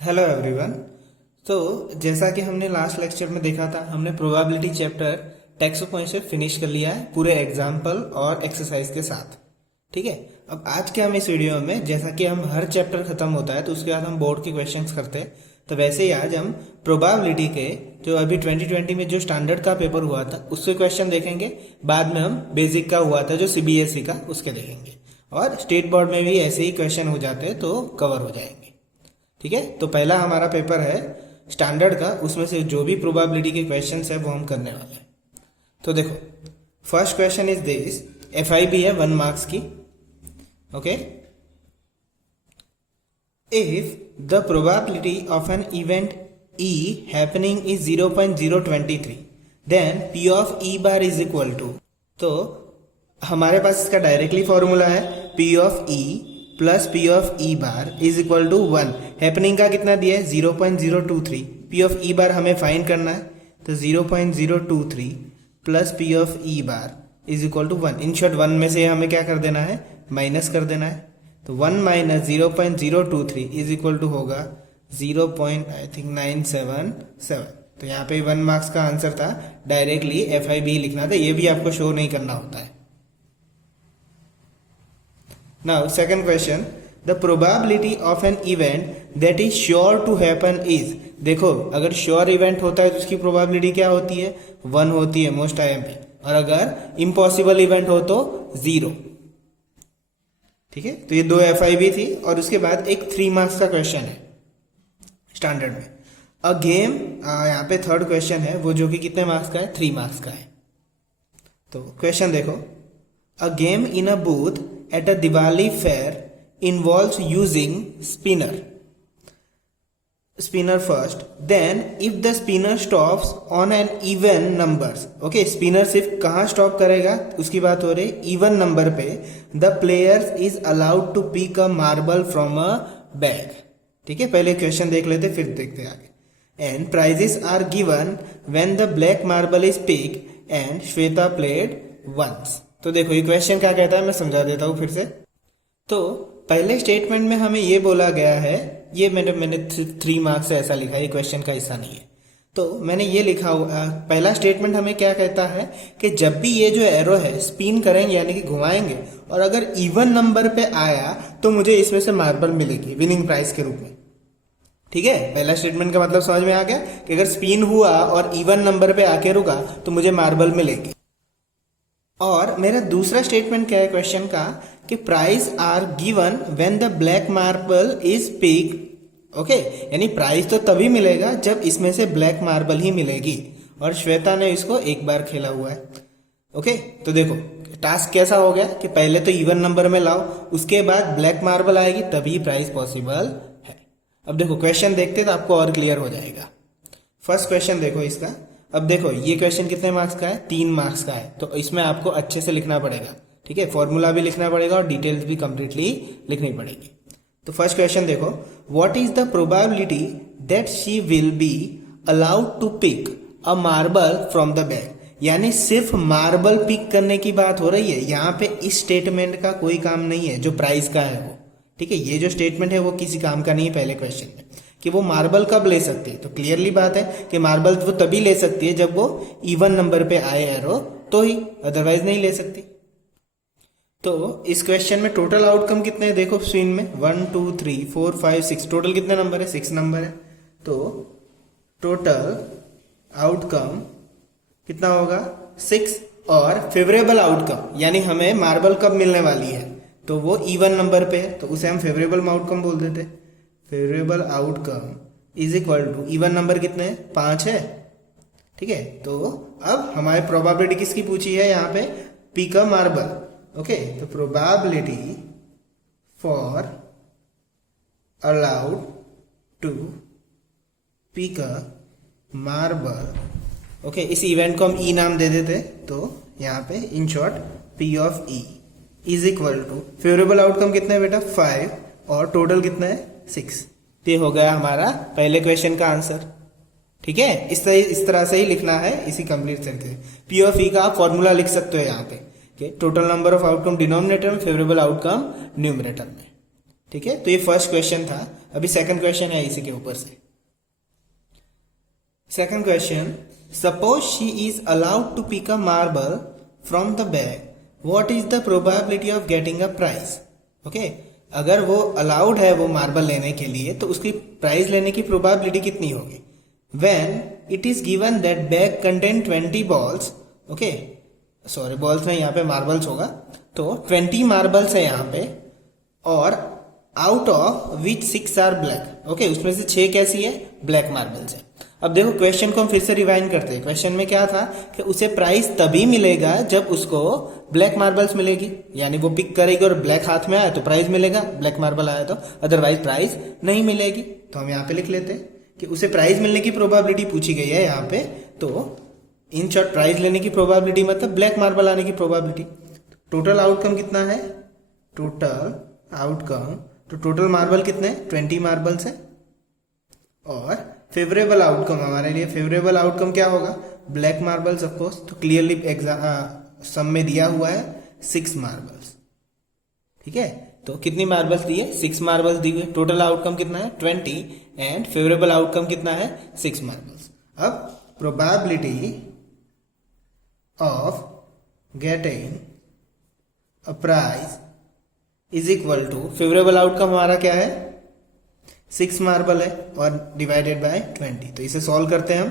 Hello everyone. तो जैसा कि हमने लास्ट लेक्चर में देखा था, हमने प्रोबेबिलिटी चैप्टर टेक्स्ट पॉइंट से फिनिश कर लिया है पूरे एग्जाम्पल और एक्सरसाइज के साथ। ठीक है, अब आज के हम इस वीडियो में, जैसा कि हम हर चैप्टर खत्म होता है तो उसके बाद हम बोर्ड के क्वेश्चंस करते हैं, तो वैसे ही आज हम प्रोबेबिलिटी के जो अभी 2020 में जो स्टैंडर्ड का पेपर हुआ था उसके क्वेश्चन देखेंगे। बाद में हम बेसिक का हुआ था जो सीबीएसई का, उसके देखेंगे। और स्टेट बोर्ड में भी ऐसे ही क्वेश्चन हो जाते हैं तो कवर हो जाएंगे। ठीक है, तो पहला हमारा पेपर है स्टैंडर्ड का, उसमें से जो भी प्रोबेबिलिटी के क्वेश्चंस है वो हम करने वाले हैं। तो देखो, first question is this, FIB है 1 मार्क्स की। Okay, if the probability of an event E happening is 0.023 then P of E bar is equal to, तो हमारे पास इसका डायरेक्टली फॉर्मूला है P of E plus P of E bar is equal to 1। Happening का कितना दिया है 0.023, P of E बार हमें फाइंड करना है, तो 0.023 plus P of E bar is equal to 1। In short 1 में से हमें क्या कर देना है, माइनस कर देना है। तो 1 माइनस 0.023 इज इक्वल टू होगा 0.977। तो यहाँ पे 1 मार्क्स का आंसर था, डायरेक्टली FIB लिखना था, ये भी आपको शो नहीं करना होता है। Now second question, the probability of an event that is sure to happen is, देखो अगर श्योर इवेंट होता है तो उसकी प्रोबेबिलिटी क्या होती है, 1 होती है मोस्ट IMP, और अगर इम्पॉसिबल इवेंट हो तो 0। ठीक है, तो ये 2 FIB थी। और उसके बाद एक 3 मार्क्स का क्वेश्चन है स्टैंडर्ड में, अ गेम, यहाँ पे थर्ड क्वेश्चन है वो, जो कि कितने मार्क्स का है, 3 मार्क्स का है। तो क्वेश्चन देखो, a game in a booth at a Diwali fair involves using spinner first, then if the spinner stops on an even numbers, okay, spinner सिर्फ कहाँ stop करेगा उसकी बात हो रही, even number पे, the players is allowed to pick a marble from a bag। ठीक है, पहले क्वेश्चन देख लेते फिर देखते आगे। and prizes are given when the black marble is picked and Shweta played once। तो देखो ये क्वेश्चन क्या कहता है, मैं समझा देता हूँ फिर से। तो पहले स्टेटमेंट में हमें ये बोला गया है, ये मैंने 3 मार्क्स से ऐसा लिखा है, ये क्वेश्चन का हिस्सा नहीं है। तो मैंने ये लिखा हुआ, पहला स्टेटमेंट हमें क्या कहता है कि जब भी ये जो एरो है स्पिन करेंगे यानी कि घुमाएंगे, और अगर इवन नंबर पे आया तो मुझे इसमें से मार्बल मिलेगी विनिंग प्राइस के रूप में। ठीक है, पहला स्टेटमेंट का मतलब समझ में आ गया कि अगर स्पिन हुआ और इवन नंबर पे आके रुका तो मुझे मार्बल मिलेगी। और मेरा दूसरा स्टेटमेंट क्या है क्वेश्चन का, कि prize are given when the black marble is picked. Okay, यानी प्राइज तो तभी मिलेगा जब इसमें से ब्लैक मार्बल ही मिलेगी, और श्वेता ने इसको एक बार खेला हुआ है। ओके, तो देखो टास्क कैसा हो गया कि पहले तो इवन नंबर में लाओ, उसके बाद ब्लैक मार्बल आएगी तभी प्राइज पॉसिबल है। अब देखो क्वेश्चन देखते तो आपको और क्लियर हो जाएगा। फर्स्ट क्वेश्चन देखो इसका। अब देखो ये क्वेश्चन कितने मार्क्स का है, 3 मार्क्स का है, तो इसमें आपको अच्छे से लिखना पड़ेगा। ठीक है, फॉर्मूला भी लिखना पड़ेगा और डिटेल्स भी कंप्लीटली लिखनी पड़ेगी। तो फर्स्ट क्वेश्चन देखो, what is the probability that she will be allowed to pick a marble from the bag, यानी सिर्फ मार्बल पिक करने की बात हो रही है यहाँ पे। इस स्टेटमेंट का कोई काम नहीं है जो प्राइस का है वो। ठीक है, ये जो स्टेटमेंट है वो किसी काम का नहीं है पहले क्वेश्चन में, कि वो मार्बल कब ले सकती है। तो क्लियरली बात है कि मार्बल वो तभी ले सकती है जब वो इवन नंबर पे आए एरो तो ही, अदरवाइज नहीं ले सकती। तो इस क्वेश्चन में टोटल आउटकम कितने हैं देखो स्क्रीन में, 1 2 3 4 5 6, टोटल कितने नंबर है, 6 नंबर है। तो टोटल आउटकम कितना होगा, 6। और फेवरेबल आउटकम यानी हमें मार्बल कब मिलने वाली है, तो वो इवन नंबर पे है, तो उसे हम फेवरेबल आउटकम बोल देते। Favourable outcome is equal to, even number कितने हैं, 5 है। ठीक है, तो अब हमारी प्रोबेबिलिटी किसकी पूछी है यहाँ पे, पिक अ मार्बल। ओके, तो probability for allowed to pick a marble. Okay, इस इवेंट को हम ई नाम दे देते, तो यहाँ पे in short P of E is equal to, favourable outcome कितना है बेटा, 5, और टोटल कितना है, 6। ये हो गया हमारा पहले क्वेश्चन का आंसर। ठीक है, इस तरह से ही लिखना है, इसी कंप्लीट करके P ऑफ E का आप फॉर्मूला लिख सकते हो यहाँ पे, total number of outcome denominator में, फेवरेबल आउटकम न्यूमरेटर में। ठीक है, तो ये फर्स्ट क्वेश्चन था। अभी सेकंड क्वेश्चन है इसी के ऊपर से। Second question, suppose she is allowed to pick a marble from the bag, what is the probability of getting a prize. Okay, अगर वो अलाउड है वो मार्बल लेने के लिए तो उसकी प्राइज लेने की प्रोबेबिलिटी कितनी होगी। When it is given that bag contain 20 balls, okay sorry balls नहीं, यहाँ पे मार्बल्स होगा, तो 20 मार्बल्स है यहाँ पे, और out of which 6 are black. Okay, उसमें से 6 कैसी है, ब्लैक मार्बल्स है। अब देखो क्वेश्चन को हम फिर से रिवाइंड करते हैं। क्वेश्चन में क्या था कि उसे प्राइस तभी मिलेगा जब उसको ब्लैक मार्बल्स मिलेगी, यानी वो पिक करेगी और ब्लैक हाथ में आया तो प्राइस मिलेगा, ब्लैक मार्बल आया तो, अदरवाइज प्राइस नहीं मिलेगी। तो हम यहाँ पे लिख लेते हैं कि उसे प्राइस मिलने की प्रोबेबिलिटी पूछी गई है यहाँ पे, तो इन शॉर्ट प्राइस लेने की प्रोबेबिलिटी मतलब ब्लैक मार्बल आने की प्रोबेबिलिटी। टोटल आउटकम कितना है, टोटल आउटकम, तो टोटल मार्बल कितने, 20 मार्बल्स है, और फेवरेबल आउटकम हमारे लिए, फेवरेबल आउटकम क्या होगा, ब्लैक मार्बल्स ऑफ कोर्स, तो क्लियरली सम में दिया हुआ है 6 मार्बल्स। ठीक है, तो कितनी मार्बल्स दी है, 6 मार्बल्स दी हुई है। टोटल आउटकम कितना है 20 एंड फेवरेबल आउटकम कितना है 6 मार्बल्स। अब probability of getting a prize is equal to, favourable outcome हमारा क्या है 6 मार्बल है और डिवाइडेड बाय 20, तो इसे सॉल्व करते हैं हम,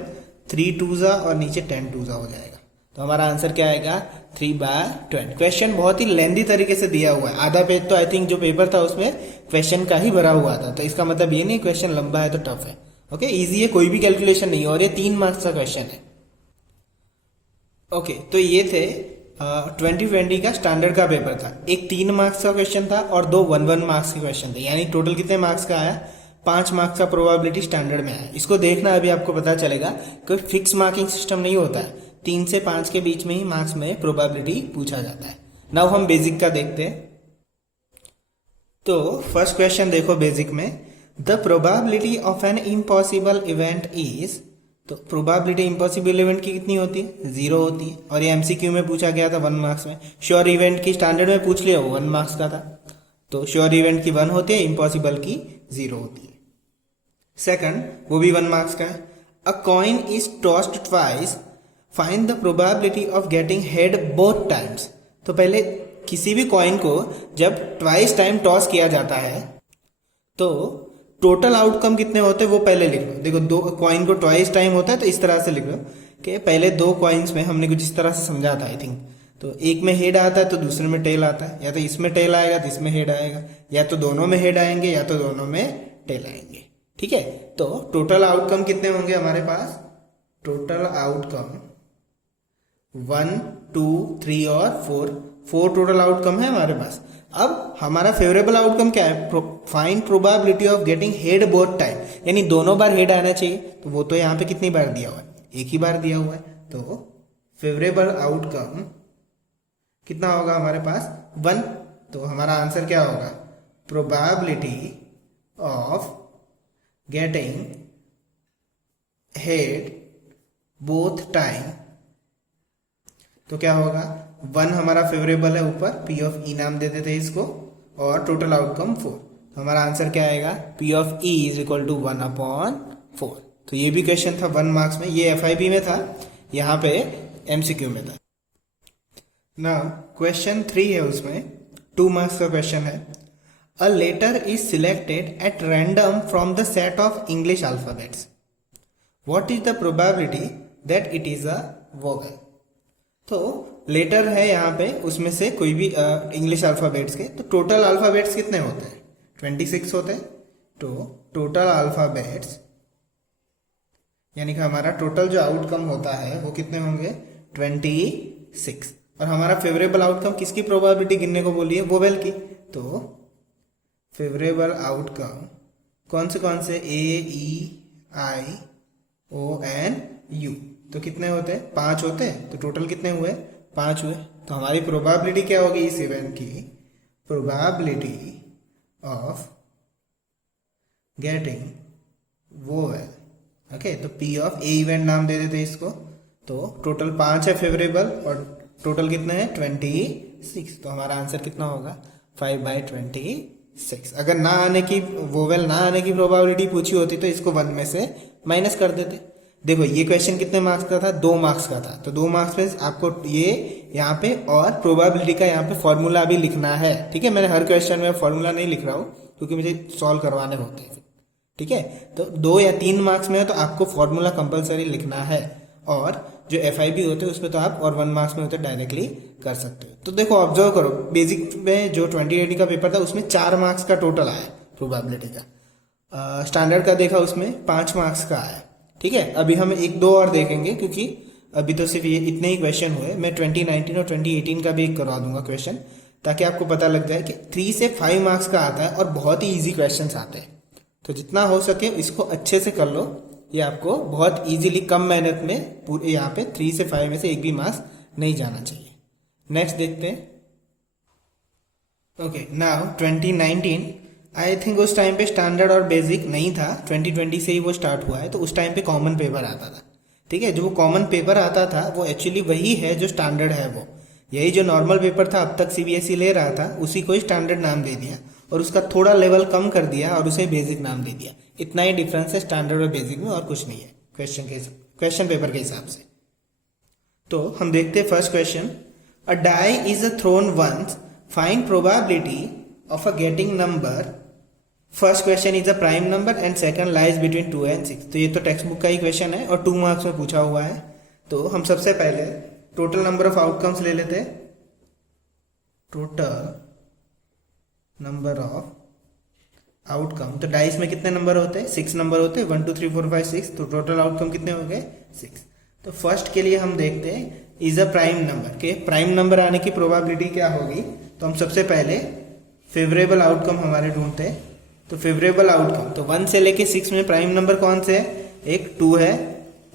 3 2 और नीचे 10 2 हो जाएगा, तो हमारा आंसर क्या आएगा 3/20। क्वेश्चन बहुत ही लेंदी तरीके से दिया हुआ है, आधा पेज तो आई थिंक जो पेपर था उसमें क्वेश्चन का ही भरा हुआ था, तो इसका मतलब ये नहीं क्वेश्चन लंबा है तो टफ है। ओके, इजी है, कोई भी कैलकुलेशन नहीं है, और ये 3 मार्क्स का क्वेश्चन है। ओके, तो ये थे 2020 का स्टैंडर्ड का पेपर था। एक 3 मार्क्स का क्वेश्चन था और 2 1 मार्क्स के क्वेश्चन थे, यानी टोटल कितने मार्क्स का आया, 5 मार्क्स का प्रोबेबिलिटी स्टैंडर्ड में आया। इसको देखना अभी आपको पता चलेगा, कोई फिक्स मार्किंग सिस्टम नहीं होता है, 3 से 5 के बीच में ही मार्क्स में प्रोबेबिलिटी पूछा जाता है। नाउ हम बेसिक का देखते हैं। तो फर्स्ट क्वेश्चन देखो बेसिक में, the probability of an impossible event is, तो प्रोबेबिलिटी इम्पॉसिबल इवेंट की कितनी होती है, 0 होती है, और ये एमसीक्यू में पूछा गया था 1 मार्क्स में। श्योर इवेंट की स्टैंडर्ड में पूछ लिया, वो 1 मार्क्स का था, तो श्योर इवेंट की 1 होती है, इम्पॉसिबल की 0 होती है। सेकंड, वो भी 1 मार्क्स का है, अ coin is tossed twice, find the probability of getting head both times. तो पहले किसी भी कॉइन को जब ट्वाइस टाइम टॉस किया जाता है तो टोटल आउटकम कितने होते हैं वो पहले लिख लो। देखो, 2 कॉइन को ट्वाइस टाइम होता है तो इस तरह से लिख लो कि पहले 2 कॉइन्स में हमने कुछ इस तरह से समझा था आई थिंक, तो एक में हेड आता है तो दूसरे में टेल आता है, या तो इसमें टेल आएगा तो इसमें हेड आएगा, या तो दोनों में हेड आएंगे या तो दोनों में टेल आएंगे। ठीक है, तो टोटल आउटकम कितने होंगे हमारे पास, टोटल आउटकम 1 2 3 और 4 टोटल आउटकम है हमारे पास। अब हमारा फेवरेबल आउटकम क्या है, find probability of getting head both time, यानी दोनों बार हेड आना चाहिए, तो वो तो यहाँ पे कितनी बार दिया हुआ है, एक ही बार दिया हुआ है, तो फेवरेबल आउटकम कितना होगा हमारे पास 1, तो हमारा आंसर क्या होगा, probability of getting head both time, तो क्या होगा 1 हमारा फेवरेबल है, ऊपर पी ऑफ ई नाम दे देते हैं इसको, और टोटल आउटकम 4, तो हमारा आंसर क्या आएगा, P of E is equal to 1/4। तो ये भी क्वेश्चन था 1 मार्क्स में, ये FIP में था, यहाँ पे MCQ में था। ना क्वेश्चन 3 है, उसमें 2 मार्क्स का क्वेश्चन है, a letter is selected at random from the set of English alphabets, what is the probability that it is a vowel. तो लेटर है यहाँ पे, उसमें से कोई भी इंग्लिश अल्फाबेट्स के, तो टोटल अल्फाबेट्स कितने होते हैं 26 होते हैं, तो टोटल अल्फाबेट्स यानी कि हमारा टोटल जो आउटकम होता है वो कितने होंगे 26, और हमारा फेवरेबल आउटकम किसकी प्रोबेबिलिटी गिनने को बोली है, वोवेल की, तो फेवरेबल आउटकम कौन से A, E, I, O, N, U, तो कितने होते हैं 5 होते हैं, तो टोटल कितने हुए 5 हुए, तो हमारी प्रोबेबिलिटी क्या होगी इस इवेंट की, probability of getting vowel. Okay, तो P ऑफ ए इवेंट नाम दे देते इसको, तो टोटल 5 है फेवरेबल और टोटल कितने हैं 26, तो हमारा आंसर कितना होगा 5/26। 6। अगर ना आने की वोवेल ना आने की प्रोबेबिलिटी पूछी होती तो इसको 1 में से माइनस कर देते। देखो ये क्वेश्चन कितने मार्क्स का था, 2 मार्क्स का था, तो 2 मार्क्स में आपको ये यहाँ पे और प्रोबेबिलिटी का यहाँ पे फॉर्मूला भी लिखना है। ठीक है, मैंने हर क्वेश्चन में फॉर्मूला नहीं लिख रहा हूँ क्योंकि मुझे सॉल्व करवाने होते हैं। ठीक है, तो 2 या 3 मार्क्स में है तो आपको फॉर्मूला कंपलसरी लिखना है, और जो FIB होते हैं उसमें तो आप और 1 मार्क्स में होते डायरेक्टली कर सकते हो। तो देखो ऑब्जर्व करो, बेसिक में जो 2080 का पेपर था उसमें 4 मार्क्स का टोटल आया प्रोबेबिलिटी का। स्टैंडर्ड का देखा उसमें 5 मार्क्स का आया। ठीक है, अभी हम 1-2 और देखेंगे क्योंकि अभी तो सिर्फ ये इतने ही क्वेश्चन हुए। मैं 2019 और 2018 का भी एक करवा दूंगा क्वेश्चन, ताकि आपको पता लग जाए कि 3 से 5 मार्क्स का आता है और बहुत ही ईजी क्वेश्चन आते हैं। तो जितना हो सके इसको अच्छे से कर लो, ये आपको बहुत इजीली कम मेहनत में पूरे यहाँ पे 3 से 5 में से एक भी मार्क्स नहीं जाना चाहिए। नेक्स्ट देखते हैं। ओके, नाउ 2019 आई थिंक उस टाइम पे स्टैंडर्ड और बेसिक नहीं था, 2020 से ही वो स्टार्ट हुआ है, तो उस टाइम पे कॉमन पेपर आता था। ठीक है, जो वो कॉमन पेपर आता था वो एक्चुअली वही है जो स्टैंडर्ड है। वो यही जो नॉर्मल पेपर था अब तक CBSE ले रहा था उसी को ही स्टैंडर्ड नाम दे दिया और उसका थोड़ा लेवल कम कर दिया और उसे बेसिक नाम दे दिया। इतना ही डिफरेंस है स्टैंडर्ड और बेसिक में, और कुछ नहीं है क्वेश्चन पेपर के हिसाब से। तो हम देखते हैं first question. A die is a thrown once, find probability of a getting number. First question is a prime number and second lies between 2 and 6। तो ये तो टेक्स्ट बुक का ही क्वेश्चन है और 2 मार्क्स में पूछा हुआ है। तो हम सबसे पहले टोटल नंबर ऑफ आउटकम्स ले लेते हैं। टोटल नंबर ऑफ आउटकम, तो डाइस में कितने नंबर होते हैं? 6 नंबर होते हैं, 1 2 3 4 5 6। तो टोटल आउटकम कितने हो गए? 6। तो फर्स्ट के लिए हम देखते हैं इज अ प्राइम नंबर के प्राइम नंबर आने की प्रोबेबिलिटी क्या होगी। तो हम सबसे पहले फेवरेबल आउटकम हमारे ढूंढते हैं। तो फेवरेबल आउटकम, तो 1 से लेके 6 में प्राइम नंबर कौन से है? एक 2 है,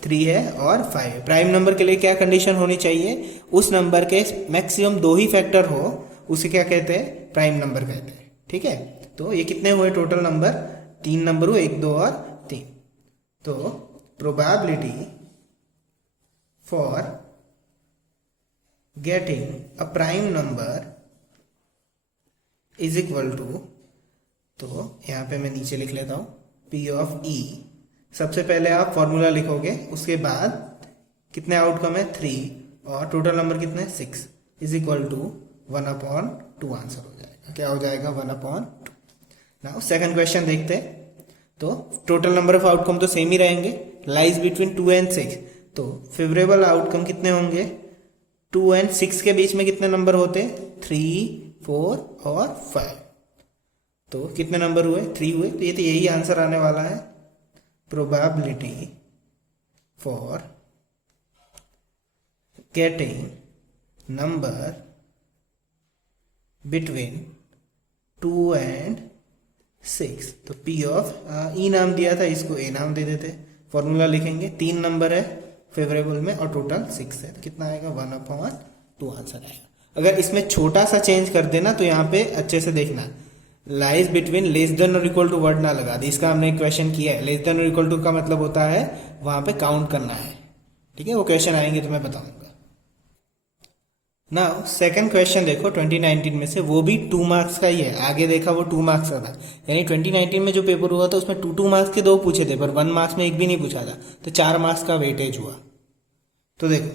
3 है और 5 है। प्राइम नंबर के लिए क्या कंडीशन होनी चाहिए? उस नंबर के मैक्सिमम 2 ही फैक्टर हो, उसे क्या कहते हैं? प्राइम नंबर कहते हैं। ठीक है, तो ये कितने हुए टोटल नंबर? 3 नंबर हुए, 1 2 और 3। तो probability for getting a prime number is equal to, तो यहां पे मैं नीचे लिख लेता हूं P ऑफ E। सबसे पहले आप फॉर्मूला लिखोगे, उसके बाद कितने आउटकम है? 3 और टोटल नंबर कितने? 6 इज इक्वल टू 1/2 आंसर हो जाएगा। क्या हो जाएगा? 1/2। नाउ सेकंड क्वेश्चन देखते हैं। तो टोटल नंबर ऑफ आउटकम तो सेम ही रहेंगे, लाइज बिटवीन 2 and 6। तो फेवरेबल आउटकम कितने होंगे? 2 and 6 के बीच में कितने नंबर होते? 3 4 और 5। तो कितने नंबर हुए? 3 हुए। तो ये तो यही आंसर आने वाला है। Probability for getting number between 2 and 6। तो P ऑफ E नाम दिया था, इसको A नाम दे देते। फॉर्मूला लिखेंगे, 3 नंबर है फेवरेबल में और टोटल 6 है, तो कितना आएगा? 1/2 आंसर आएगा। अगर इसमें छोटा सा चेंज कर देना तो यहाँ पे अच्छे से देखना, लाइज बिटवीन लेस देन और इक्वल टू वर्ड ना लगा दी। इसका हमने एक क्वेश्चन किया है, लेस देन और इक्वल टू का मतलब होता है वहां पे काउंट करना है। ठीक है, वो क्वेश्चन आएंगे तो मैं बताऊंगा। नाउ सेकंड क्वेश्चन देखो 2019 में से, वो भी 2 मार्क्स का ही है। आगे देखा वो 2 मार्क्स का था, यानी 2019 में जो पेपर हुआ था उसमें 2 मार्क्स के 2 पूछे थे, पर 1 मार्क्स में एक भी नहीं पूछा था, तो 4 मार्क्स का वेटेज हुआ। तो देखो,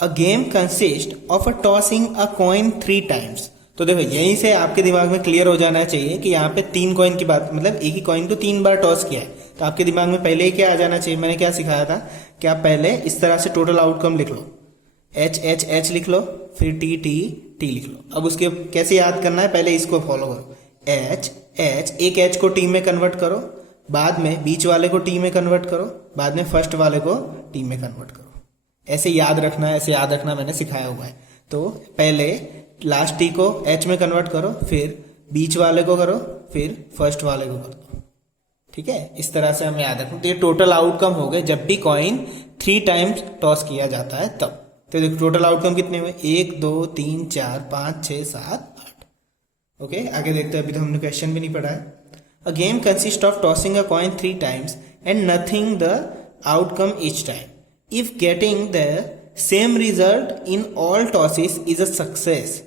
a game consist of a tossing a coin 3 times. तो देखो यहीं से आपके दिमाग में क्लियर हो जाना चाहिए कि यहाँ पे 3 कॉइन की बात, मतलब एक ही कॉइन को 3 बार टॉस किया है। तो आपके दिमाग में पहले ही क्या आ जाना चाहिए? मैंने क्या सिखाया था कि आप पहले इस तरह से टोटल आउटकम लिख लो, H H H लिख लो, फिर T T T लिख लो। अब उसके कैसे याद करना है? पहले इसको फॉलो करो, H H, एक H को T में कन्वर्ट करो, बाद में बीच वाले को T में कन्वर्ट करो, बाद में फर्स्ट वाले को T में कन्वर्ट करो। ऐसे याद रखना, ऐसे याद रखना मैंने सिखाया हुआ है। तो पहले लास्ट T को H में कन्वर्ट करो, फिर बीच वाले को करो, फिर फर्स्ट वाले को कर दो। ठीक है, इस तरह से हमें याद रखना। तो ये टोटल आउटकम हो गए जब भी कॉइन 3 टाइम्स टॉस किया जाता है तब। तो देखो टोटल आउटकम कितने हुए? 1 2 3 4 5 6 7 8। ओके, आगे देखते हैं, अभी तो हमने क्वेश्चन भी नहीं पढ़ा है। A game consist of tossing a coin 3 times and nothing the outcome each time. If getting the same result in all tosses is a success,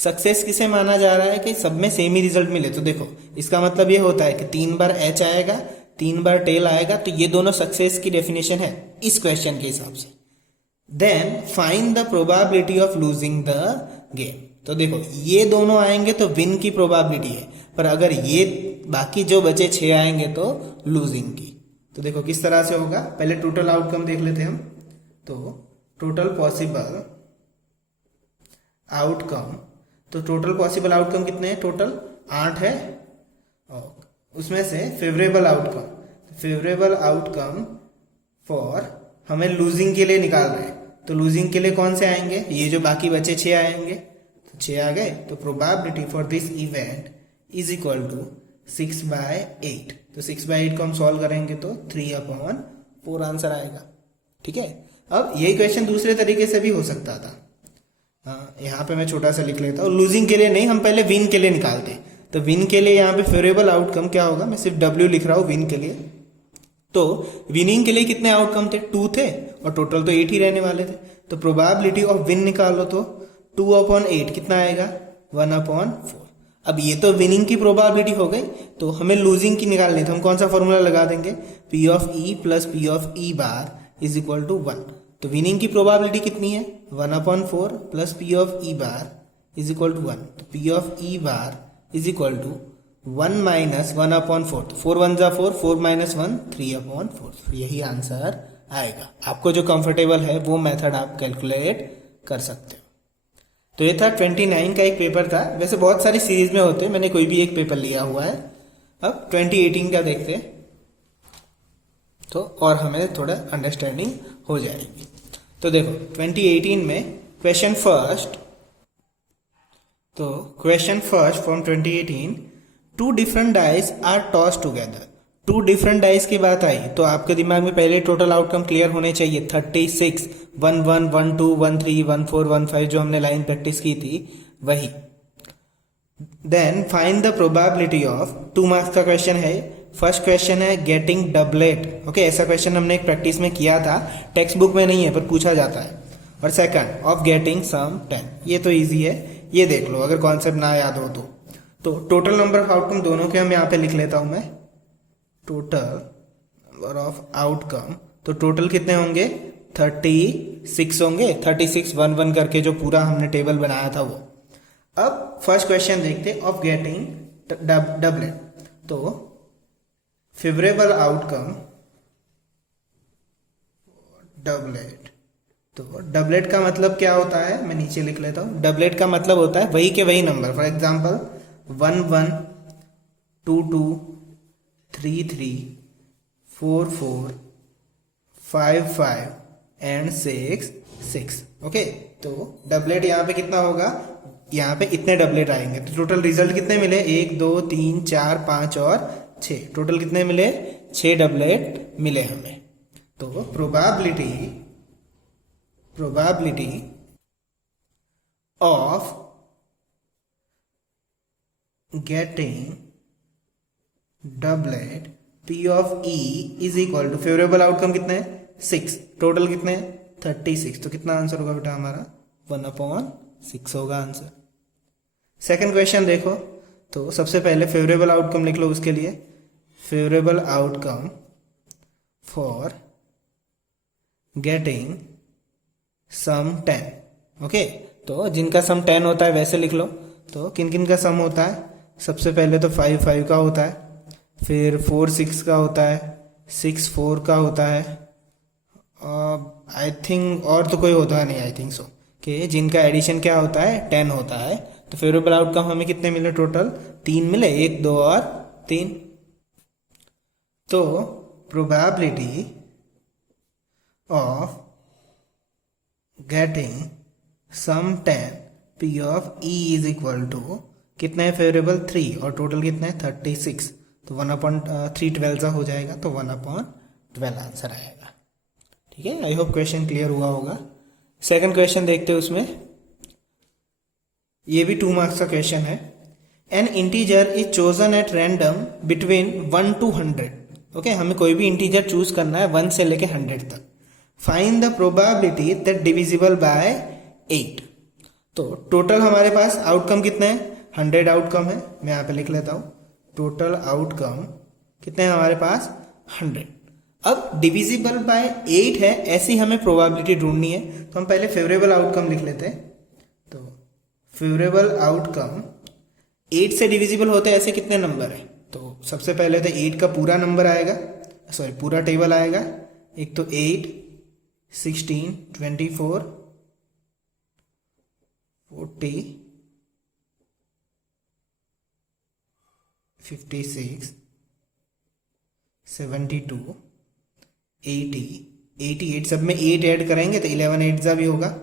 success किसे माना जा रहा है कि सब में सेम ही रिजल्ट मिले। तो देखो इसका मतलब ये होता है कि 3 बार एच आएगा, 3 बार टेल आएगा, तो ये दोनों सक्सेस की डेफिनेशन है इस क्वेश्चन के हिसाब से। Then find the probability of losing the game. तो देखो ये दोनों आएंगे तो विन की प्रोबेबिलिटी है, पर अगर ये बाकी जो बचे 6 आएंगे तो लूजिंग की। तो देखो किस तरह से होगा, पहले टोटल आउटकम देख लेते हैं हम। तो टोटल पॉसिबल आउटकम, तो टोटल पॉसिबल आउटकम कितने हैं, टोटल 8 है, और उसमें से favourable outcome, favourable outcome for हमें लूजिंग के लिए निकाल रहे हैं। तो लूजिंग के लिए कौन से आएंगे, ये जो बाकी बचे 6 आएंगे, तो 6 आ गए, तो probability for this event is equal to 6/8। तो 6/8 को हम सॉल्व करेंगे तो 3/4 आंसर आएगा। ठीक है, अब यही क्वेश्चन दूसरे तरीके से भी हो सकता था। यहाँ पे मैं छोटा सा लिख लेता हूँ, लूजिंग के लिए नहीं, हम पहले विन के लिए निकालते। तो विन के लिए यहाँ पे फेवरेबल आउटकम क्या होगा, मैं सिर्फ W लिख रहा हूँ विन के लिए। तो विनिंग के लिए कितने आउटकम थे, 2 थे, और टोटल तो 8 ही रहने वाले थे। तो प्रोबेबिलिटी ऑफ विन निकालो तो 2/8 कितना आएगा, 1/4। अब ये तो विनिंग की प्रोबेबिलिटी हो गई, तो हमें लूजिंग की निकालनी, तो हम कौन सा फॉर्मूला लगा देंगे, P of E plus P of E bar is equal to 1। तो विनिंग की प्रोबेबिलिटी कितनी है, 1/4 plus P of E bar is equal to 1। तो P of E bar is equal to 1 minus 1/4। तो 4 1 जा 4, 4 माइनस 1 3/4। यही आंसर आएगा। आपको जो कंफर्टेबल है वो मेथड आप कैलकुलेट कर सकते हो। तो ये था 29 का एक पेपर था। वैसे बहुत सारी सीरीज में होते हैं, मैंने कोई भी एक पेपर लिया हुआ है। अब 2018 का देखते हैं तो और हमें थोड़ा अंडरस्टैंडिंग हो जाएगी। तो देखो 2018 में क्वेश्चन फर्स्ट, तो question first from 2018, 2 different dice are toss together. 2 different dice की बात आई तो आपके दिमाग में पहले टोटल आउटकम क्लियर होने चाहिए। 36, 1 1 1 2 1 3 1 4 1 5 जो हमने लाइन प्रैक्टिस की थी वही। Then find the probability of, 2 marks का क्वेश्चन है। फर्स्ट क्वेश्चन है गेटिंग डबलेट। ओके, ऐसा क्वेश्चन हमने एक प्रैक्टिस में किया था, टेक्स्ट बुक में नहीं है पर पूछा जाता है। और सेकंड ऑफ गेटिंग सम 10, ये तो इजी है, ये देख लो अगर कॉन्सेप्ट ना याद हो तो टोटल नंबर ऑफ आउटकम दोनों के हम यहाँ पे लिख लेता हूं मैं, टोटल नंबर ऑफ आउटकम। तो टोटल कितने होंगे, 36 होंगे, 36 1 1 करके जो पूरा हमने टेबल बनाया था वो। अब फर्स्ट क्वेश्चन देखते ऑफ गेटिंग डबलेट। तो फेवरेबल आउटकम डबलेट, तो डबलेट का मतलब क्या होता है, मैं नीचे लिख लेता हूं। डबलेट का मतलब होता है वही के वही number. For example 1 1 2 2 3 3 4 4 5 5 and 6 6। Okay, तो डबलेट यहाँ पे कितना होगा, यहाँ पे इतने डबलेट आएंगे। तो टोटल रिजल्ट कितने मिले, 1 2 3 4 5 और 6। टोटल कितने मिले, 6 डबलेट मिले हमें। तो probability of getting doublet P of E is equal to, favourable outcome कितने हैं, 6, टोटल कितने हैं 36। तो कितना आंसर होगा बेटा हमारा, 1/6 होगा आंसर। सेकंड क्वेश्चन देखो, तो सबसे पहले फेवरेबल आउटकम लिख लो। उसके लिए favourable outcome for getting sum 10। Okay, तो जिनका सम 10 होता है वैसे लिख लो। तो किन किन का सम होता है, सबसे पहले तो 5 5 का होता है, फिर 4 6 का होता है, 6 4 का होता है, आई थिंक और तो कोई होता नहीं, आई थिंक सो, कि जिनका एडिशन क्या होता है 10 होता है। तो फेवरेबल आउटकम हमें कितने मिले, टोटल 3 मिले, 1 2 और 3। तो probability of getting sum 10 P of E is equal to कितने है फेवरेबल, 3, और टोटल कितने हैं 36। तो 1/3 12 हो जाएगा, तो 1/12 आंसर आएगा। ठीक है, आई होप क्वेश्चन क्लियर हुआ होगा। सेकंड क्वेश्चन देखते हैं, उसमें ये भी 2 मार्क्स का क्वेश्चन है। N integer is chosen at random between 1 to 100। Okay, हमें कोई भी इंटीजर चूज करना है 1 से लेके 100 तक। Find the probability that divisible by 8। तो टोटल हमारे पास आउटकम कितने हैं, 100 आउटकम है। मैं यहाँ पे लिख लेता हूँ, टोटल आउटकम कितने हैं हमारे पास, 100। अब डिविजिबल बाय 8 है, ऐसी हमें प्रोबेबिलिटी ढूंढनी है, तो हम पहले फेवरेबल आउटकम लिख लेते हैं। तो फेवरेबल आउटकम 8 से डिविजिबल होते ऐसे कितने नंबर है, तो सबसे पहले तो 8 का पूरा नंबर आएगा, सॉरी पूरा टेबल आएगा। एक तो 8, 16, 24, 40, 56, 72, 80, 88, सब में 8 ऐड करेंगे तो 11 8 भी होगा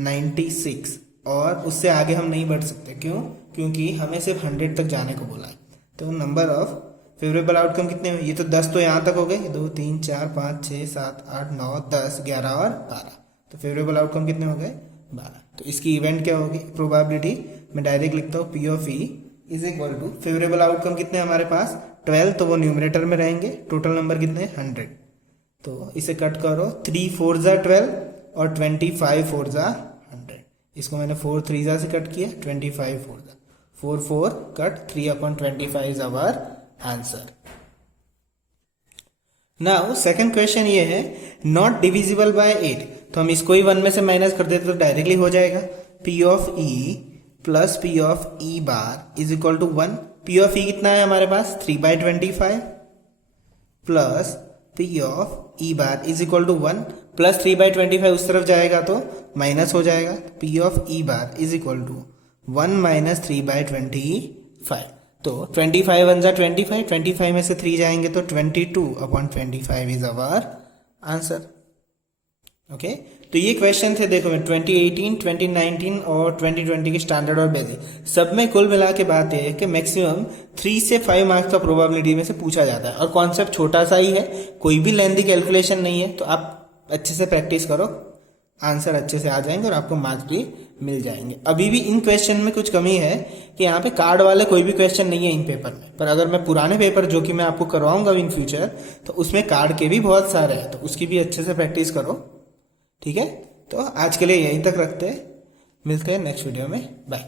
96, और उससे आगे हम नहीं बढ़ सकते। क्यों? क्योंकि हमें सिर्फ 100 तक जाने को बोला है। तो नंबर ऑफ फेवरेबल आउटकम कितने हुए, ये तो 10 तो यहाँ तक हो गए, 2 3 4 5 6 7 8 9 10 11 और 12, तो फेवरेबल आउटकम कितने हो गए, 12। तो इसकी इवेंट क्या होगी, प्रोबेबिलिटी मैं डायरेक्ट लिखता हूँ, P of E is equal to favourable outcome कितने हमारे पास 12, तो वो न्यूमरेटर में रहेंगे। टोटल नंबर कितने 100, तो इसे कट करो, 3 4 जा 12 और 25 4 जा 100। इसको मैंने 4 3 जा से कट किया, 25 4 जा 4 4 cut 3/25 is our answer. Now second question ये है, नॉट डिविजिबल बाय 8, तो हम इसको ही 1 में से माइनस कर देते तो डायरेक्टली हो जाएगा, P of E plus P of E bar is equal to 1। P of E कितना है हमारे पास 3/25 plus P of E bar is equal to 1, plus 3/25 उस तरफ जाएगा तो माइनस हो जाएगा, P of E bar is equal to 1 minus 3/25। तो 25 1 जा 25, 25 में से 3 जाएंगे तो 22/25 इज आवर आंसर। ओके, तो ये क्वेश्चन थे, देखो मैं 2018, 2019 और 2020 के स्टैंडर्ड और बेसिक सब में कुल मिला के बात है कि मैक्सिमम 3 से 5 मार्क्स का प्रोबेबिलिटी में से पूछा जाता है, और कॉन्सेप्ट छोटा सा ही है, कोई भी लेंथी कैलकुलेशन नहीं है। तो आप अच्छे से प्रैक्टिस करो, आंसर अच्छे से आ जाएंगे और आपको मार्क्स भी मिल जाएंगे। अभी भी इन क्वेश्चन में कुछ कमी है कि यहाँ पे कार्ड वाले कोई भी क्वेश्चन नहीं है इन पेपर में, पर अगर मैं पुराने पेपर जो कि मैं आपको करवाऊंगा इन फ्यूचर, तो उसमें कार्ड के भी बहुत सारे हैं, तो उसकी भी अच्छे से प्रैक्टिस करो। ठीक है, तो आज के लिए यहीं तक रखते हैं, मिलते हैं नेक्स्ट वीडियो में, बाय।